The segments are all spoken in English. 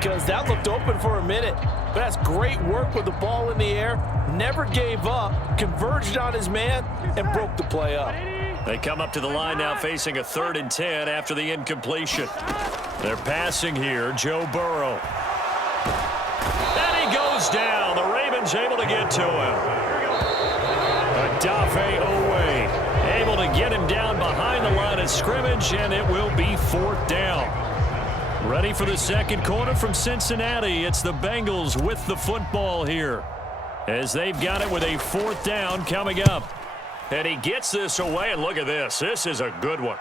because that looked open for a minute. But that's great work with the ball in the air. Never gave up, converged on his man, and broke the play up. They come up to the line now facing a 3rd and 10 after the incompletion. They're passing here, Joe Burrow. And he goes down. The Ravens able to get to him. Odafe Owe able to get him down behind the line of scrimmage, and it will be 4th down. Ready for the second quarter from Cincinnati. It's the Bengals with the football here, as they've got it with a 4th down coming up. And he gets this away, and look at this. This is a good one.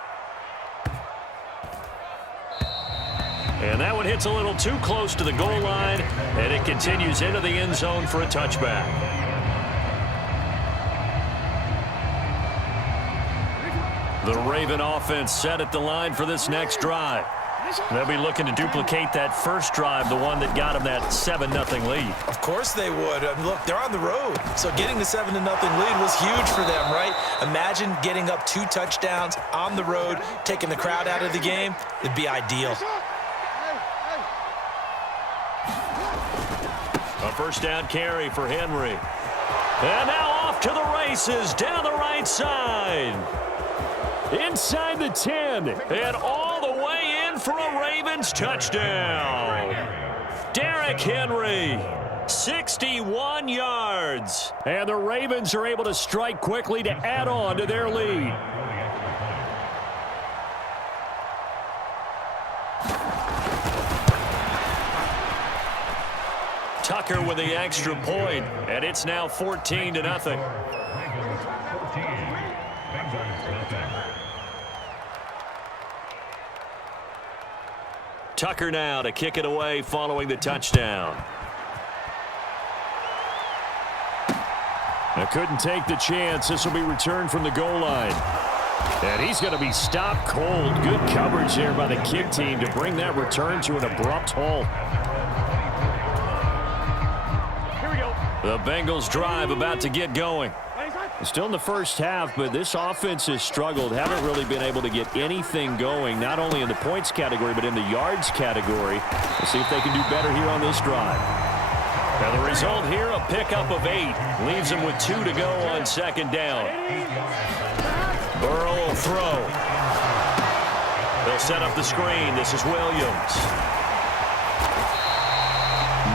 And that one hits a little too close to the goal line, and it continues into the end zone for a touchback. The Raven offense set at the line for this next drive. They'll be looking to duplicate that first drive, the one that got them that 7-0 lead. Of course they would. Look, they're on the road, so getting the 7-0 lead was huge for them, right? Imagine getting up 2 touchdowns on the road, taking the crowd out of the game. It'd be ideal. A first down carry for Henry. And now off to the races down the right side. Inside the 10, and all the way in for a Ravens touchdown. Derrick Henry, 61 yards. And the Ravens are able to strike quickly to add on to their lead. Tucker with the extra point, and it's now 14-0. Tucker now to kick it away following the touchdown. I couldn't take the chance. This will be returned from the goal line. And he's going to be stopped cold. Good coverage there by the kick team to bring that return to an abrupt halt. Here we go. The Bengals drive about to get going. Still in the first half, but this offense has struggled. Haven't really been able to get anything going, not only in the points category, but in the yards category. We'll see if they can do better here on this drive. Now the result here, a pickup of 8. Leaves them with 2 to go on second down. Burrow will throw. They'll set up the screen. This is Williams.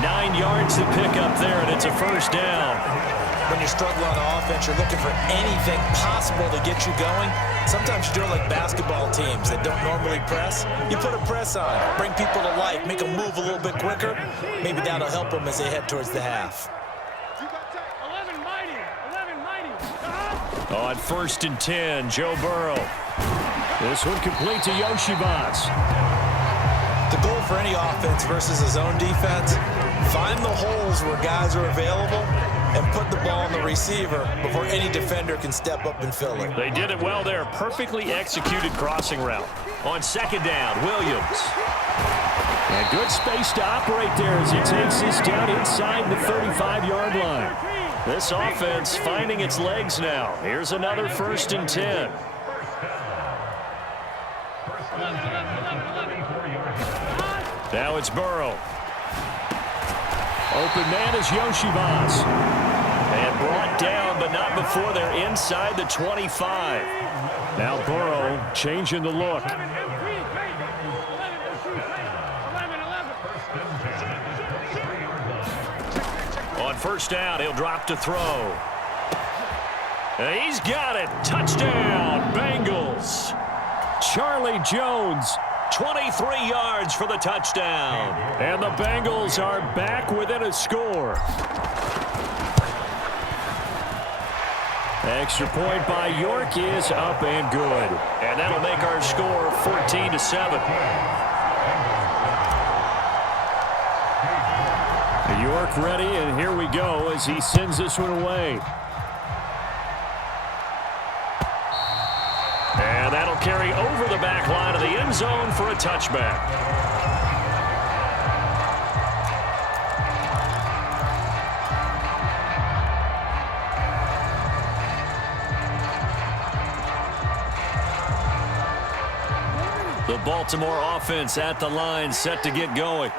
9 yards to pick up there, and it's a first down. When you struggle on offense, you're looking for anything possible to get you going. Sometimes you do it like basketball teams that don't normally press. You put a press on, bring people to life, make them move a little bit quicker. Maybe that'll help them as they head towards the half. 11 mighty. On 1st and 10, Joe Burrow. This one complete to Yoshibas. The goal for any offense versus a zone defense, find the holes where guys are available and put the ball on the receiver before any defender can step up and fill it. They did it well there. Perfectly executed crossing route. On second down, Williams. And good space to operate there as he takes this down inside the 35-yard line. This offense finding its legs now. Here's another 1st and 10. Now it's Burrow. Open man is Yoshibas. And brought down, but not before they're inside the 25. Now Burrow changing the look. On first down, he'll drop to throw. And he's got it. Touchdown, Bengals. Charlie Jones, 23 yards for the touchdown. And the Bengals are back within a score. Extra point by York is up and good. And that'll make our score 14-7. York ready, and here we go as he sends this one away. And that'll carry over the back line of the end zone for a touchback. The Baltimore offense at the line, set to get going.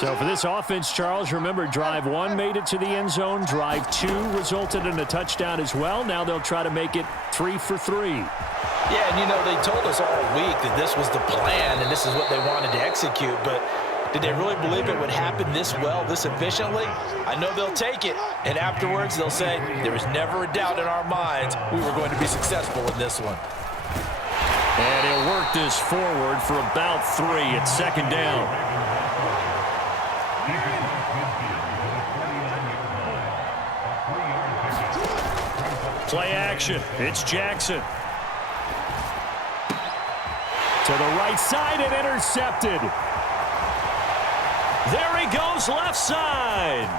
So for this offense, Charles, remember, drive 1 made it to the end zone. Drive 2 resulted in a touchdown as well. Now they'll try to make it 3 for 3. Yeah, and they told us all week that this was the plan and this is what they wanted to execute, but did they really believe it would happen this well, this efficiently? I know they'll take it, and afterwards they'll say, there was never a doubt in our minds we were going to be successful in this one. And he'll work this forward for about 3 at second down. Play action. It's Jackson. To the right side and intercepted. There he goes, left side.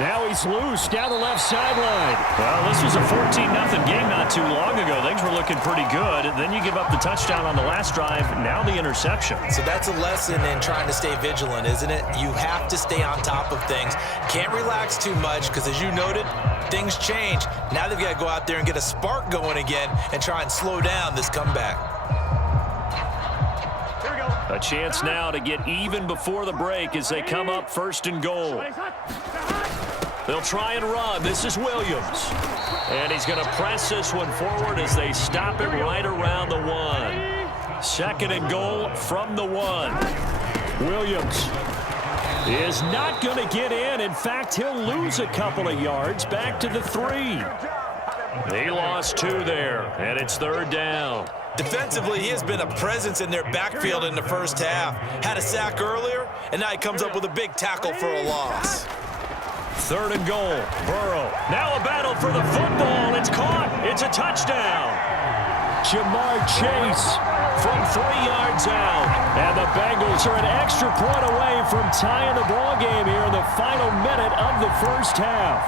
Now he's loose down the left sideline. Well, this was a 14-0 game not too long ago. Things were looking pretty good. Then you give up the touchdown on the last drive. Now the interception. So that's a lesson in trying to stay vigilant, isn't it? You have to stay on top of things. Can't relax too much because, as you noted, things change. Now they've got to go out there and get a spark going again and try and slow down this comeback. A chance now to get even before the break as they come up 1st and goal. They'll try and run. This is Williams. And he's going to press this one forward as they stop it right around the 1. 2nd and goal from the 1. Williams is not going to get in. In fact, he'll lose a couple of yards back to the 3. He lost 2 there, and it's 3rd down. Defensively, he has been a presence in their backfield in the first half. Had a sack earlier, and now he comes up with a big tackle for a loss. 3rd and goal. Burrow. Now a battle for the football. It's caught. It's a touchdown. Jamar Chase from 3 yards out. And the Bengals are an extra point away from tying the ball game here in the final minute of the first half.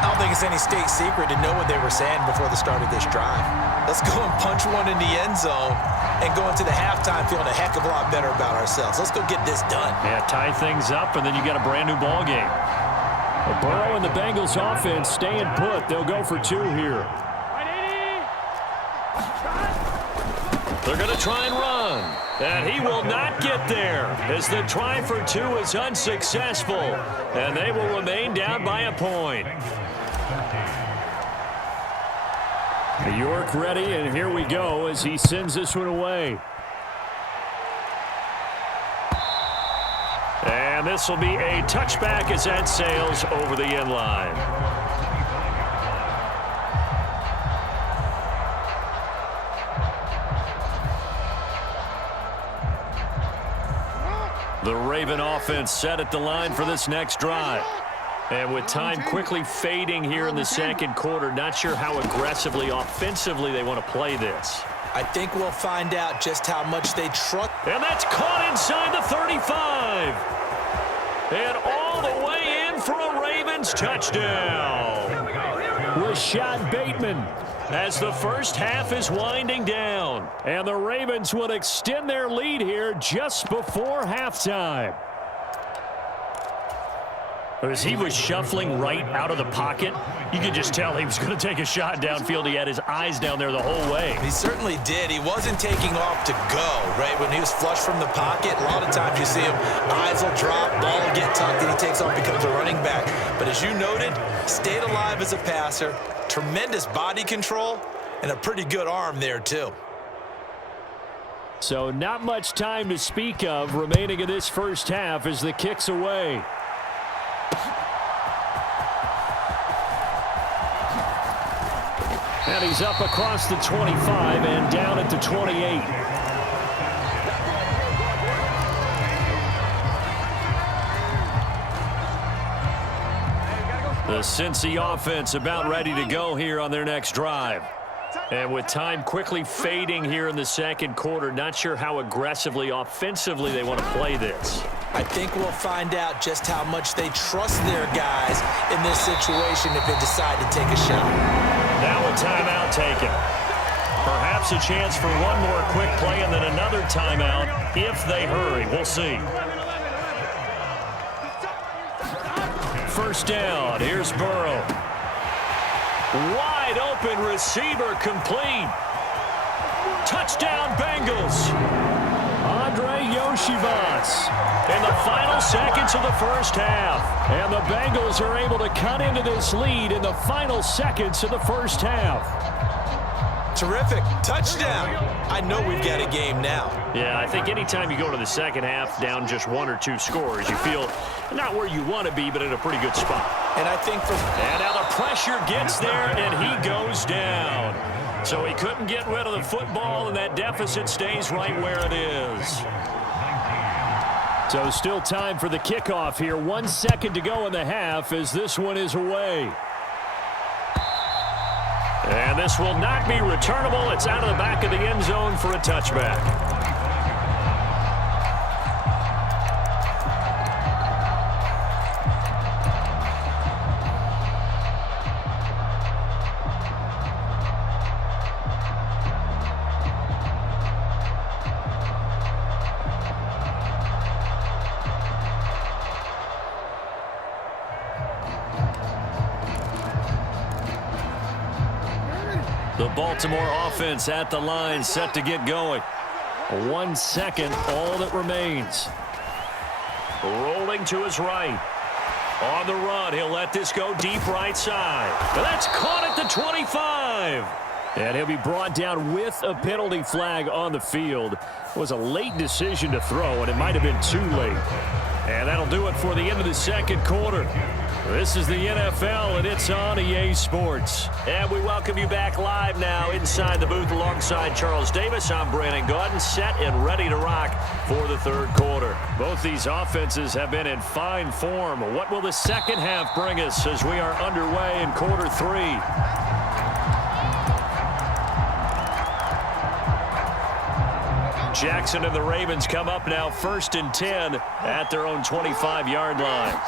I don't think it's any state secret to know what they were saying before the start of this drive. Let's go and punch one in the end zone and go into the halftime feeling a heck of a lot better about ourselves. Let's go get this done. Yeah, tie things up, and then you got a brand new ball game. Burrow and the Bengals offense staying put. They'll go for 2 here. They're going to try and run. And he will not get there as the try for 2 is unsuccessful. And they will remain down by a point. York ready, and here we go as he sends this one away. And this will be a touchback as that sails over the end line. The Raven offense set at the line for this next drive. And with time quickly fading here in the 2nd quarter, not sure how aggressively, offensively they want to play this. I think we'll find out just how much they trust. And that's caught inside the 35. And all the way in for a Ravens touchdown. Rashad Bateman as the first half is winding down. And the Ravens will extend their lead here just before halftime. As he was shuffling right out of the pocket, you could just tell he was going to take a shot downfield. He had his eyes down there the whole way. He certainly did. He wasn't taking off to go, right? When he was flush from the pocket, a lot of times you see him, eyes will drop, ball will get tucked, and he takes off, becomes a running back. But as you noted, stayed alive as a passer, tremendous body control, and a pretty good arm there, too. So not much time to speak of remaining in this first half as the kick's away. And he's up across the 25 and down at the 28. The Cincy offense about ready to go here on their next drive. And with time quickly fading here in the 2nd quarter, not sure how aggressively, offensively they want to play this. I think we'll find out just how much they trust their guys in this situation if they decide to take a shot. Now a timeout taken. Perhaps a chance for one more quick play and then another timeout if they hurry. We'll see. First down. Here's Burrow. Wide open receiver complete. Touchdown Bengals. On Andre Yoshivas in the final seconds of the first half. And the Bengals are able to cut into this lead in the final seconds of the first half. Terrific. Touchdown. I know we've got a game now. Yeah, I think anytime you go to the second half down just 1 or 2 scores, you feel not where you want to be, but in a pretty good spot. And I think And now the pressure gets there, and he goes down. So he couldn't get rid of the football, and that deficit stays right where it is. So still time for the kickoff here. 1 second to go in the half as this one is away. And this will not be returnable. It's out of the back of the end zone for a touchback. The Baltimore offense at the line, set to get going. 1 second, all that remains. Rolling to his right. On the run, he'll let this go deep right side. And that's caught at the 25. And he'll be brought down with a penalty flag on the field. It was a late decision to throw, and it might have been too late. And that'll do it for the end of the second quarter. This is the NFL, and it's on EA Sports. And we welcome you back live now inside the booth alongside Charles Davis. I'm Brandon Gaudin, set and ready to rock for the third quarter. Both these offenses have been in fine form. What will the second half bring us as we are underway in quarter 3? Jackson and the Ravens come up now 1st and 10 at their own 25-yard line.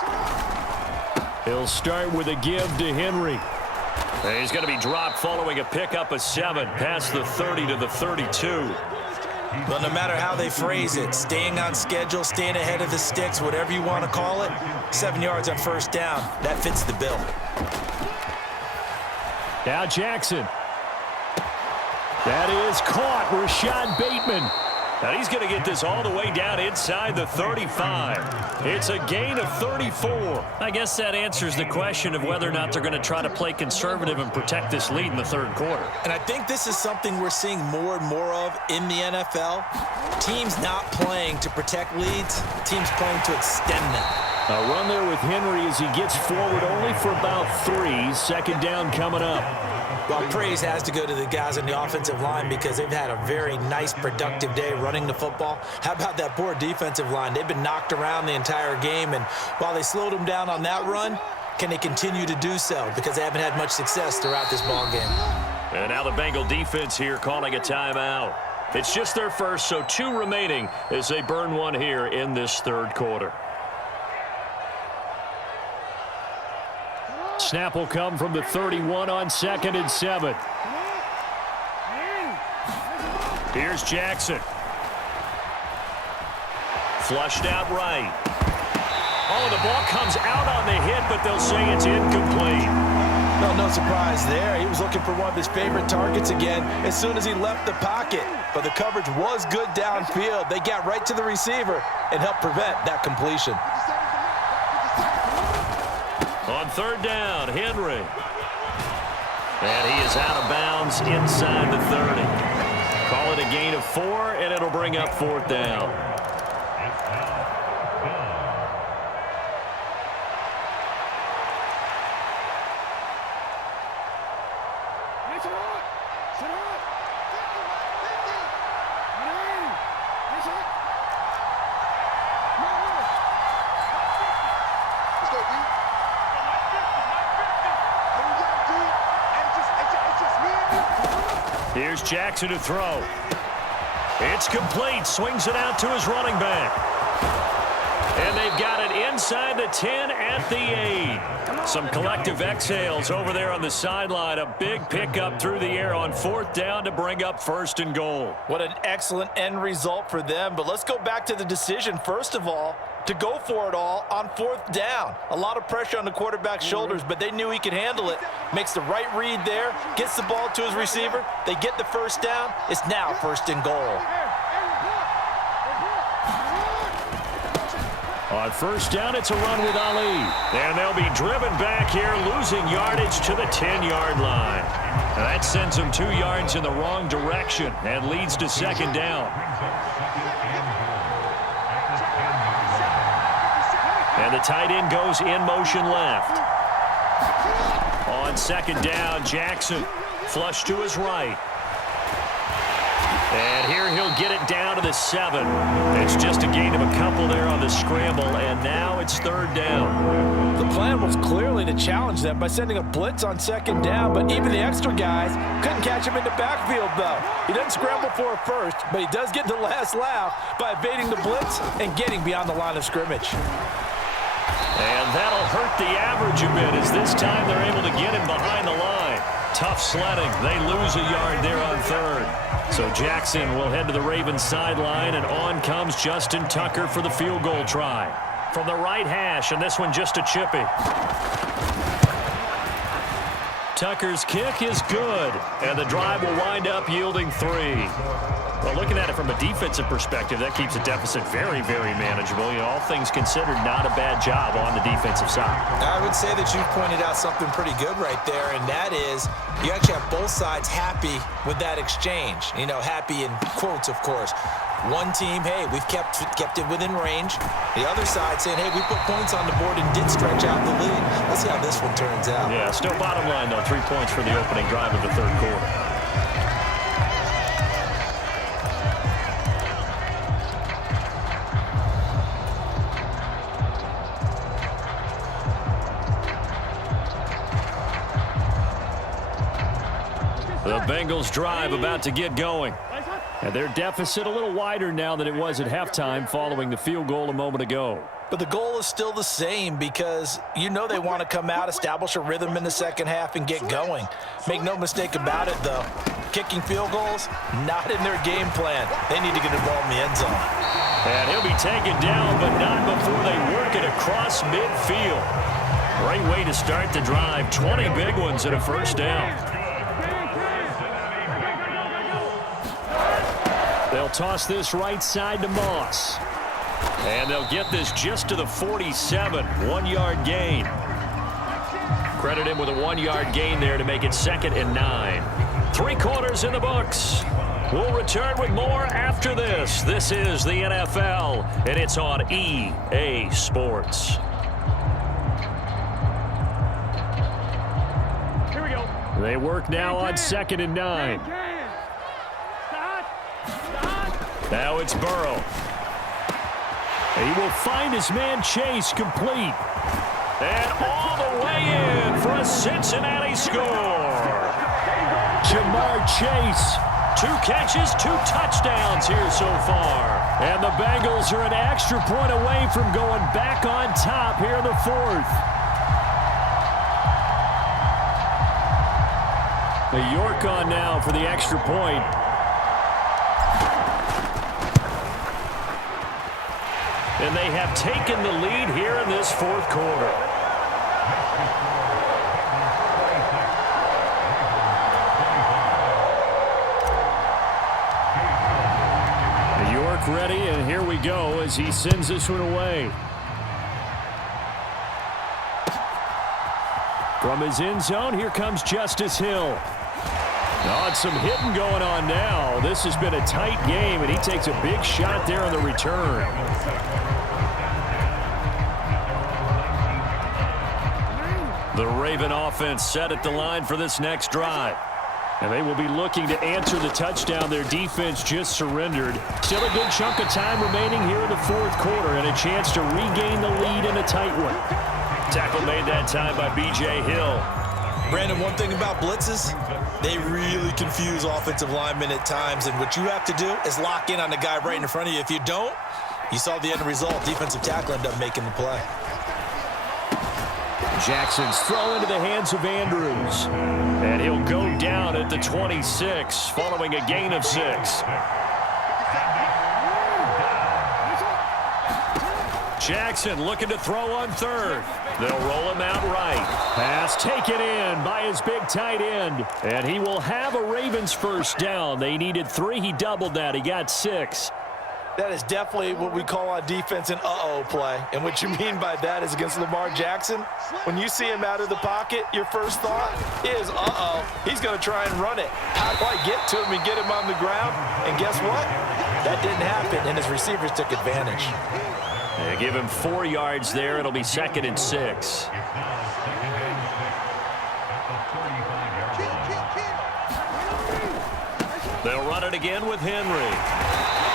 He'll start with a give to Henry. And he's going to be dropped following a pickup of 7 past the 30 to the 32. Well, no matter how they phrase it, staying on schedule, staying ahead of the sticks, whatever you want to call it, 7 yards on first down, that fits the bill. Now Jackson. That is caught. Rashad Bateman. Now he's going to get this all the way down inside the 35. It's a gain of 34. I guess that answers the question of whether or not they're going to try to play conservative and protect this lead in the third quarter. And I think this is something we're seeing more and more of in the NFL. Teams not playing to protect leads, teams playing to extend them. A run there with Henry as he gets forward only for about 3. Second down coming up. Well, praise has to go to the guys on the offensive line because they've had a very nice, productive day running the football. How about that poor defensive line? They've been knocked around the entire game, and while they slowed them down on that run, can they continue to do so? Because they haven't had much success throughout this ball game. And now the Bengal defense here calling a timeout. It's just their first, so 2 remaining as they burn one here in this third quarter. Snap will come from the 31 on 2nd and 7. Here's Jackson. Flushed out right. Oh, the ball comes out on the hit, but they'll say it's incomplete. Well, no surprise there. He was looking for one of his favorite targets again as soon as he left the pocket. But the coverage was good downfield. They got right to the receiver and helped prevent that completion. On third down, Henry. And he is out of bounds inside the 30. Call it a gain of 4, and it'll bring up 4th down. Here's Jackson to throw. It's complete. Swings it out to his running back. And they've got it inside the 10 at the 8. Some collective exhales over there on the sideline. A big pickup through the air on 4th down to bring up 1st and goal. What an excellent end result for them. But let's go back to the decision, first of all, to go for it all on 4th down. A lot of pressure on the quarterback's shoulders, but they knew he could handle it. Makes the right read there, gets the ball to his receiver. They get the first down. It's now 1st and goal. On first down, it's a run with Ali. And they'll be driven back here, losing yardage to the 10-yard line. Now that sends them 2 yards in the wrong direction and leads to second down. And the tight end goes in motion left. On second down, Jackson flush to his right. And here he'll get it down to the 7. It's just a gain of a couple there on the scramble, and now it's third down. The plan was clearly to challenge them by sending a blitz on second down, but even the extra guys couldn't catch him in the backfield, though. He doesn't scramble for a first, but he does get the last laugh by evading the blitz and getting beyond the line of scrimmage. And that'll hurt the average a bit, as this time they're able to get him behind the line. Tough sledding. They lose a yard there on third. So Jackson will head to the Ravens sideline, and on comes Justin Tucker for the field goal try. From the right hash, and this one just a chippy. Tucker's kick is good, and the drive will wind up yielding 3. Well, looking at it from a defensive perspective, that keeps a deficit very, very manageable. You know, all things considered, not a bad job on the defensive side. I would say that you pointed out something pretty good right there, and that is you actually have both sides happy with that exchange. You know, happy in quotes, of course. One team, hey, we've kept it within range. The other side saying, hey, we put points on the board and did stretch out the lead. Let's see how this one turns out. Yeah, still bottom line, though, 3 points for the opening drive of the third quarter. The Bengals drive about to get going. And their deficit a little wider now than it was at halftime following the field goal a moment ago. But the goal is still the same because you know they want to come out, establish a rhythm in the second half, and get going. Make no mistake about it, though. Kicking field goals, not in their game plan. They need to get involved in the end zone. And he'll be taken down, but not before they work it across midfield. Great way to start the drive. 20 big ones and a first down. They'll toss this right side to Moss. And they'll get this just to the 47. 1-yard gain. Credit him with a 1-yard gain there to make it 2nd and 9. 3 quarters in the books. We'll return with more after this. This is the NFL, and it's on EA Sports. Here we go. They work now on 2nd and 9. Now it's Burrow. He will find his man Chase complete. And all the way in for a Cincinnati score. Jamar Chase. 2 catches, 2 touchdowns here so far. And the Bengals are an extra point away from going back on top here in the 4th. The York on now for the extra point. And they have taken the lead here in this 4th quarter. York ready, and here we go as he sends this one away. From his end zone, here comes Justice Hill. Oh, and some hitting going on now. This has been a tight game, and he takes a big shot there on the return. The Raven offense set at the line for this next drive. And they will be looking to answer the touchdown their defense just surrendered. Still a good chunk of time remaining here in the 4th quarter and a chance to regain the lead in a tight one. Tackle made that time by B.J. Hill. Brandon, one thing about blitzes, they really confuse offensive linemen at times, and what you have to do is lock in on the guy right in front of you. If you don't, you saw the end result. Defensive tackle ended up making the play. Jackson's throw into the hands of Andrews. And he'll go down at the 26 following a gain of 6. Jackson looking to throw on 3rd. They'll roll him out right. Pass taken in by his big tight end. And he will have a Ravens first down. They needed 3. He doubled that. He got 6. That is definitely what we call on defense an uh-oh play. And what you mean by that is against Lamar Jackson, when you see him out of the pocket, your first thought is, uh-oh, he's going to try and run it. How do I get to him and get him on the ground? And guess what? That didn't happen, and his receivers took advantage. They give him 4 yards there. It'll be 2nd and 6. They'll run it again with Henry.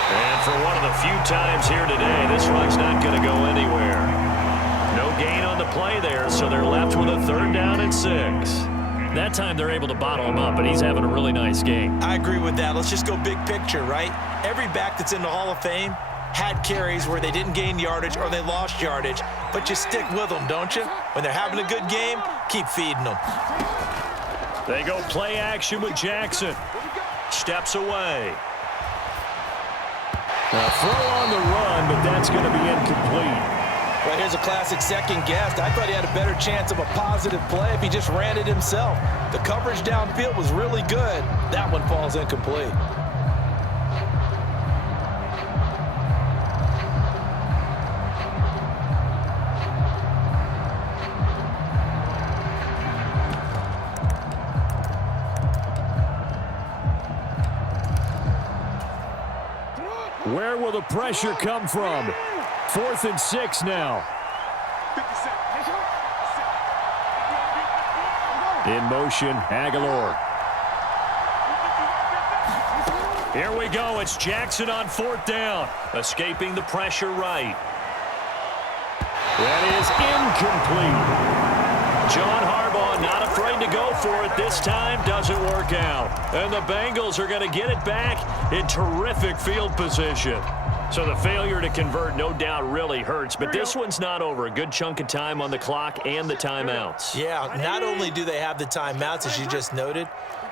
And for one of the few times here today, this one's not going to go anywhere. No gain on the play there, so they're left with a 3rd down and 6. That time they're able to bottle him up, but he's having a really nice game. I agree with that. Let's just go big picture, right? Every back that's in the Hall of Fame had carries where they didn't gain yardage or they lost yardage, but you stick with them, don't you? When they're having a good game, keep feeding them. They go play action with Jackson. Steps away. A throw on the run, but that's going to be incomplete. Well, here's a classic second guess. I thought he had a better chance of a positive play if he just ran it himself. The coverage downfield was really good. That one falls incomplete. Where will the pressure come from? 4th and 6 now. In motion, Aguilar. Here we go. It's Jackson on 4th down. Escaping the pressure right. That is incomplete. John Harbaugh not afraid to go for it this time. Doesn't work out. And the Bengals are going to get it back in terrific field position. So the failure to convert no doubt really hurts, but this one's not over. A good chunk of time on the clock and the timeouts. Yeah, not only do they have the timeouts, as you just noted,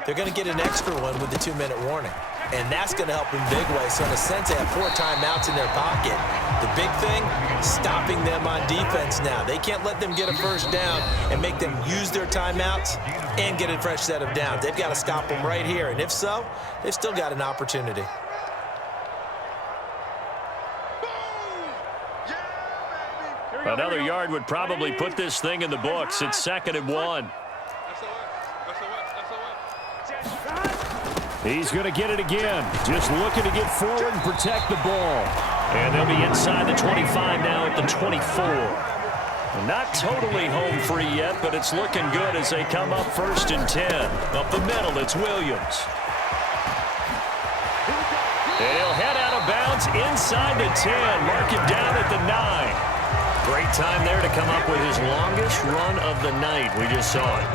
they're going to get an extra one with the 2-minute warning. And that's going to help in big ways. So in a sense, they have 4 timeouts in their pocket. The big thing, stopping them on defense now. They can't let them get a first down and make them use their timeouts and get a fresh set of downs. They've got to stop them right here. And if so, they've still got an opportunity. Another yard would probably put this thing in the books. It's 2nd and 1. He's going to get it again. Just looking to get forward and protect the ball. And they'll be inside the 25 now at the 24. Not totally home free yet, but it's looking good as they come up 1st and 10. Up the middle, it's Williams. And he'll head out of bounds inside the 10. Mark him down at the 9. Great time there to come up with his longest run of the night. We just saw it.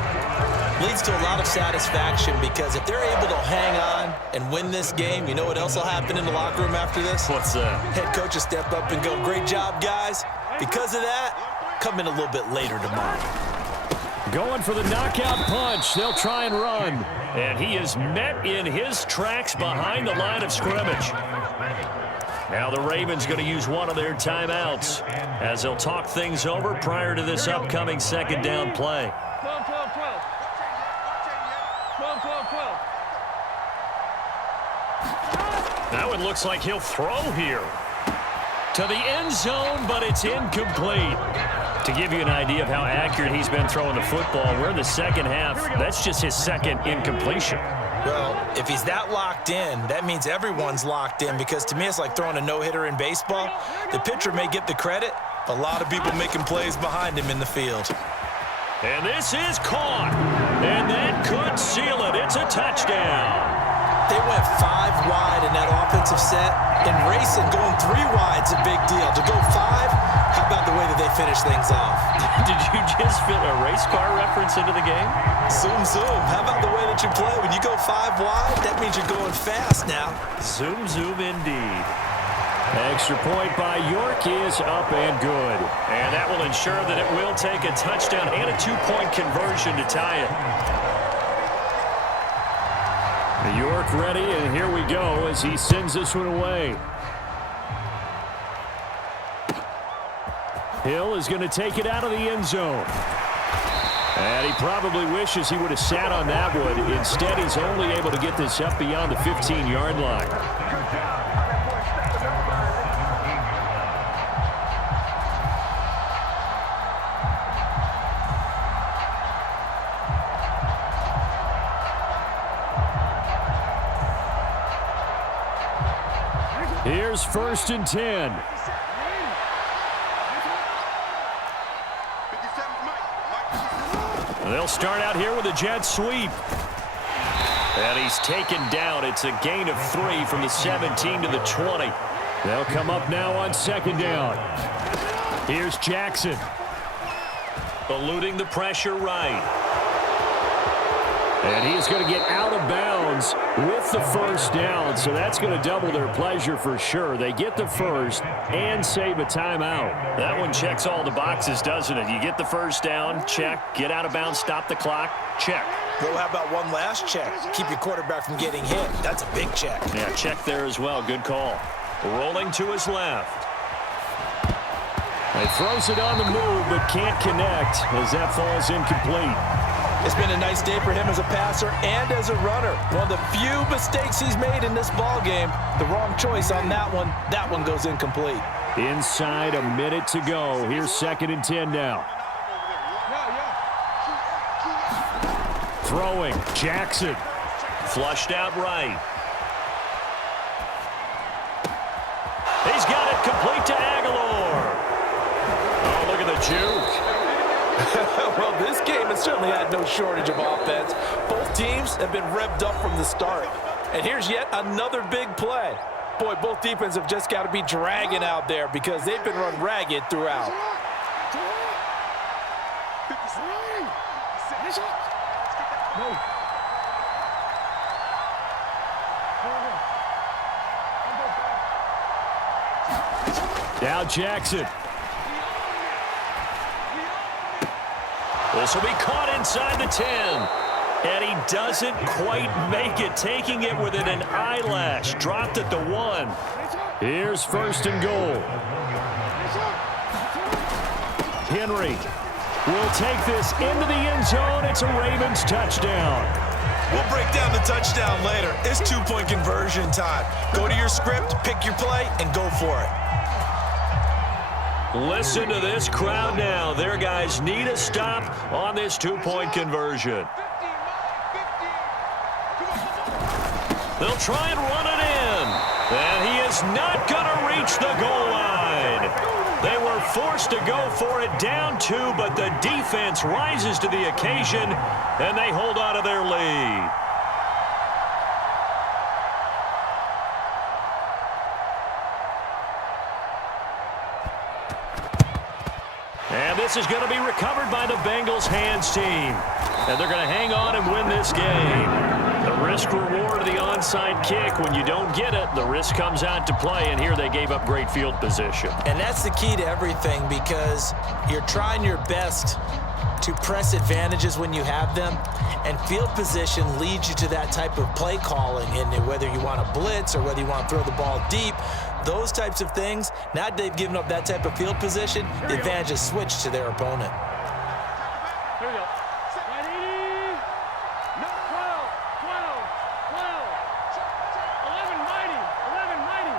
Leads to a lot of satisfaction because if they're able to hang on and win this game, you know what else will happen in the locker room after this? What's that? Head coach will step up and go, great job, guys. Because of that, come in a little bit later tomorrow. Going for the knockout punch. They'll try and run. And he is met in his tracks behind the line of scrimmage. Now the Ravens going to use one of their timeouts as they'll talk things over prior to this upcoming 2nd down play. 12, 12, 12. 12, 12, 12. That one looks like he'll throw here to the end zone, but it's incomplete. To give you an idea of how accurate he's been throwing the football, we're in the 2nd half. That's just his 2nd incompletion. Well, if he's that locked in, that means everyone's locked in because to me it's like throwing a no-hitter in baseball. The pitcher may get the credit, but a lot of people making plays behind him in the field. And this is caught, and that could seal it. It's a touchdown. They went 5 wide in that offensive set. In racing, going 3 wide's a big deal. To go 5, how about the way that they finish things off? Did you just fit a race car reference into the game? Zoom, zoom. How about the way that you play? When you go 5 wide, that means you're going fast now. Zoom, zoom indeed. Extra point by York is up and good. And that will ensure that it will take a touchdown and a 2-point conversion to tie it. York ready, and here we go as he sends this one away. Hill is going to take it out of the end zone. And he probably wishes he would have sat on that one. Instead, he's only able to get this up beyond the 15-yard line. Here's 1st and 10. They'll start out here with a jet sweep. And he's taken down. It's a gain of 3 from the 17 to the 20. They'll come up now on 2nd down. Here's Jackson. Eluding the pressure right. And he's going to get out of bounds with the 1st down, so that's going to double their pleasure for sure. They get the 1st and save a timeout. That one checks all the boxes, doesn't it? You get the 1st down, check. Get out of bounds, stop the clock, check. Well, how about one last check? Keep your quarterback from getting hit. That's a big check. Yeah, check there as well. Good call. Rolling to his left. He throws it on the move, but can't connect as that falls incomplete. It's been a nice day for him as a passer and as a runner. One of the few mistakes he's made in this ball game. The wrong choice on that one. That one goes incomplete. Inside a minute to go. Here's 2nd and 10 now. Throwing. Jackson. Flushed out right. He's got it complete to Aguilar. Oh, look at the juke. Well, this game has certainly had no shortage of offense. Both teams have been revved up from the start. And here's yet another big play. Boy, both defenses have just got to be dragging out there because they've been run ragged throughout. Now Jackson. This will be caught inside the 10. And he doesn't quite make it, taking it within an eyelash. Dropped at the 1. Here's 1st and goal. Henry will take this into the end zone. It's a Ravens touchdown. We'll break down the touchdown later. It's 2-point conversion time. Go to your script, pick your play, and go for it. Listen to this crowd now. Their guys need a stop on this 2-point conversion. They'll try and run it in. And he is not going to reach the goal line. They were forced to go for it down 2, but the defense rises to the occasion, and they hold on to their lead. And this is going to be recovered by the Bengals hands team. And they're going to hang on and win this game. The risk reward of the onside kick. When you don't get it, the risk comes out to play. And here they gave up great field position. And that's the key to everything because you're trying your best to press advantages when you have them. And field position leads you to that type of play calling. And whether you want to blitz or whether you want to throw the ball deep, those types of things, now that they've given up that type of field position, the advantage is switched to their opponent. Here we go. 11 mighty.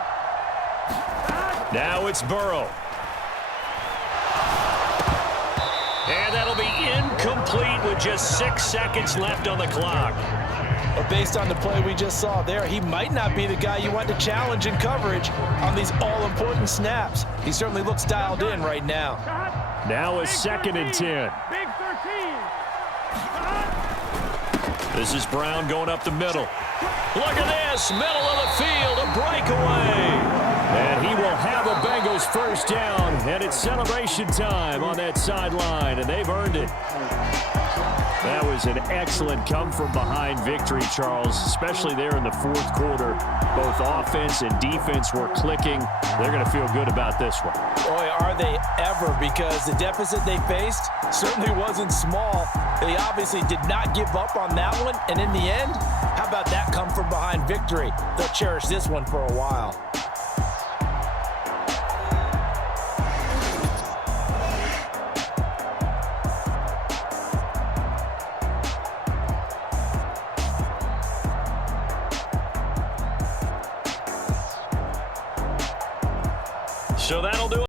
Now it's Burrow. And that'll be incomplete with just 6 seconds left on the clock. But based on the play we just saw there, he might not be the guy you want to challenge in coverage on these all-important snaps. He certainly looks dialed in right now. Now a 2nd and 10. Big 13. This is Brown going up the middle. Look at this, middle of the field, a breakaway. And he will have a Bengals 1st down, and it's celebration time on that sideline, and they've earned it. That was an excellent come-from-behind victory, Charles, especially there in the 4th quarter. Both offense and defense were clicking. They're going to feel good about this one. Boy, are they ever, because the deficit they faced certainly wasn't small. They obviously did not give up on that one, and in the end, how about that come-from-behind victory? They'll cherish this one for a while. So that'll do it.